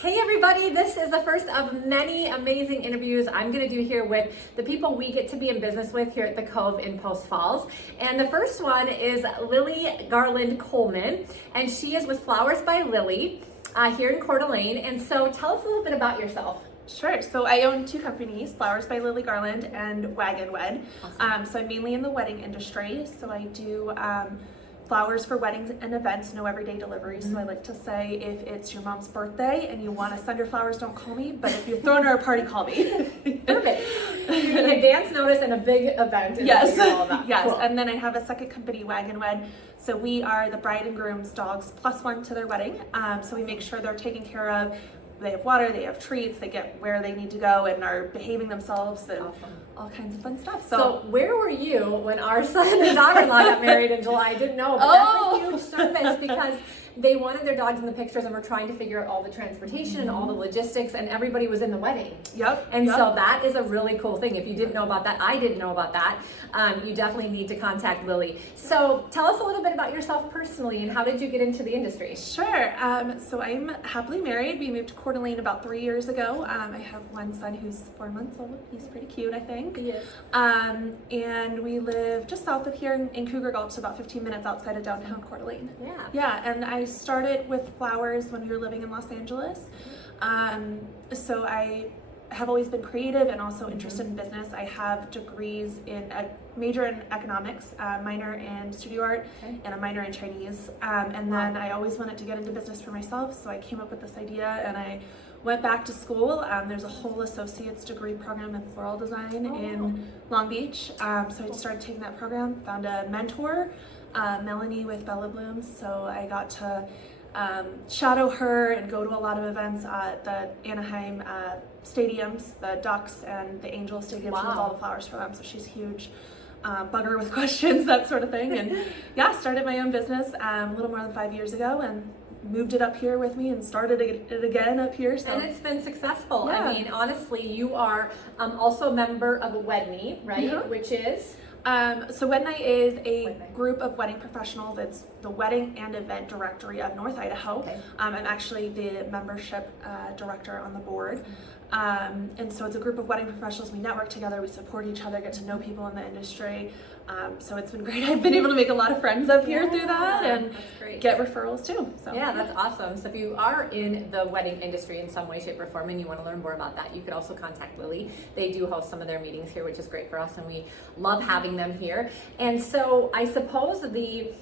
Hey everybody, this is the first of many amazing interviews I'm going to do here with the people we get to be in business with here at the Cove in Post Falls. And the first one is Lily Garland Coleman, and she is with Flowers by Lily here in Coeur d'Alene. And so tell us a little bit about yourself. Sure. So I own two companies, Flowers by Lily Garland and Wagon Wed. Awesome. So I'm mainly in the wedding industry. So I do flowers for weddings and events, no everyday delivery. So I like to say, if it's your mom's birthday and you want to send her flowers, don't call me. But if you're throwing her a party, call me. Perfect. Advance notice and a big event. Yes. All of that. Yes. Cool. And then I have a second company, Wagon Wed. So we are the bride and groom's dogs plus one to their wedding. So we make sure they're taken care of. They have water, they have treats, they get where they need to go and are behaving themselves and all kinds of fun stuff. So where were you when our son and daughter-in-law got married in July? I didn't know, but that's a huge service because they wanted their dogs in the pictures and were trying to figure out all the transportation and all the logistics, and everybody was in the wedding. Yep. And so that is a really cool thing. If you didn't know about that, I didn't know about that. You definitely need to contact Lily. So tell us a little bit about yourself personally and how did you get into the industry? Sure. So I'm happily married. We moved to Coeur d'Alene about 3 years ago. I have one son who's 4 months old. He's pretty cute, I think. He is. And we live just south of here in Cougar Gulch, so about 15 minutes outside of downtown Coeur d'Alene. Yeah. Yeah, and I started with flowers when we were living in Los Angeles. So I have always been creative and also interested in business. I have degrees in a major in economics, a minor in studio art, and a minor in Chinese. And then I always wanted to get into business for myself, so I came up with this idea and I went back to school. There's a whole associate's degree program in floral design in Long Beach. So I started taking that program, found a mentor, Melanie with Bella Blooms. So I got to shadow her and go to a lot of events at the Anaheim stadiums, the Ducks and the Angel stadiums with all the flowers for them. So she's huge. Bug her with questions, that sort of thing. And yeah, started my own business a little more than 5 years ago and moved it up here with me and started it again up here. So. And it's been successful. Yeah. I mean, honestly, you are also a member of WedMe, right? Mm-hmm. Which is? So WedNight is a group of wedding professionals. It's the wedding and event directory of North Idaho. Okay. I'm actually the membership director on the board. And so it's a group of wedding professionals. We network together, we support each other, get to know people in the industry. So it's been great. I've been able to make a lot of friends up here through that and get referrals too. So yeah, that's awesome. So if you are in the wedding industry in some way, shape, or form and you want to learn more about that, you could also contact Lily. They do host some of their meetings here, which is great for us, and we love having them here. And so I suppose the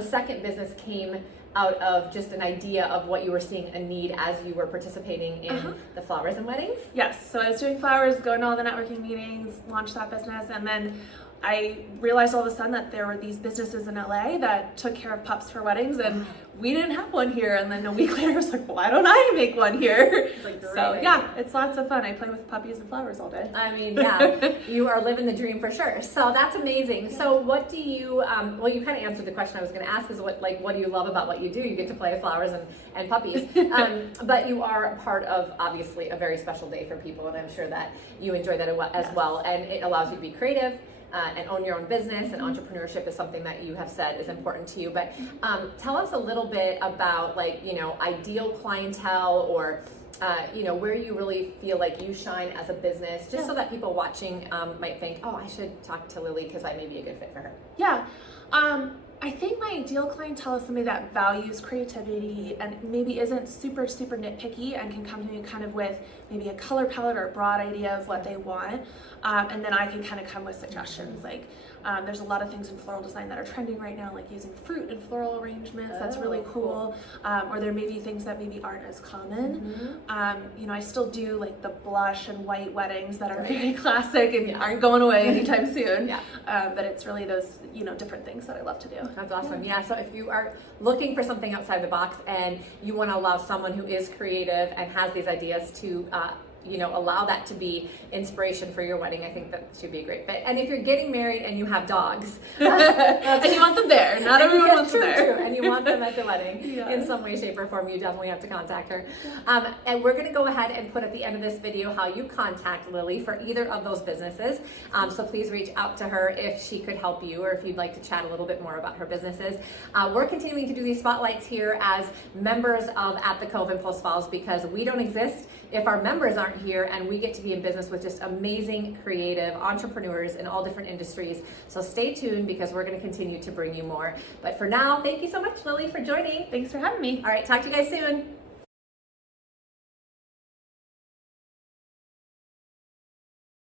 second business came out of just an idea of what you were seeing a need as you were participating in the flowers and weddings? Yes, so I was doing flowers, going to all the networking meetings, launched that business, and then I realized all of a sudden that there were these businesses in LA that took care of pups for weddings, and we didn't have one here. And then a week later, I was like, why don't I make one here? It's like so yeah, it's lots of fun. I play with puppies and flowers all day. I mean, yeah, you are living the dream for sure. So that's amazing. So what do you, well, you kind of answered the question I was going to ask is what do you love about what you do? You get to play with flowers and puppies, but you are a part of obviously a very special day for people, and I'm sure that you enjoy that as well. And it allows you to be creative. And own your own business, and entrepreneurship is something that you have said is important to you. But tell us a little bit about, like, you know, ideal clientele, or you know, where you really feel like you shine as a business, just so that people watching might think, oh, I should talk to Lily because I may be a good fit for her. Yeah. I think my ideal clientele is somebody that values creativity and maybe isn't super nitpicky and can come to me kind of with maybe a color palette or a broad idea of what they want. And then I can kind of come with suggestions. Like there's a lot of things in floral design that are trending right now, like using fruit in floral arrangements. That's really cool. Or there may be things that maybe aren't as common. You know, I still do like the blush and white weddings that are very classic and aren't going away anytime soon. But it's really those, you know, different things that I love to do. That's awesome. Yeah. So if you are looking for something outside the box and you want to allow someone who is creative and has these ideas to allow that to be inspiration for your wedding, I think that should be a great fit. And if you're getting married and you have dogs, and you want them there, not everyone wants them there. True, and you want them at the wedding in some way, shape, or form, you definitely have to contact her. And we're going to go ahead and put at the end of this video how you contact Lily for either of those businesses. So please reach out to her if she could help you, or if you'd like to chat a little bit more about her businesses. We're continuing to do these spotlights here as members of At the Cove in Post Falls, because we don't exist if our members aren't here, and we get to be in business with just amazing, creative entrepreneurs in all different industries. So stay tuned, because we're going to continue to bring you more. But for now, thank you so much, Lily, for joining. Thanks for having me. All right, talk to you guys soon.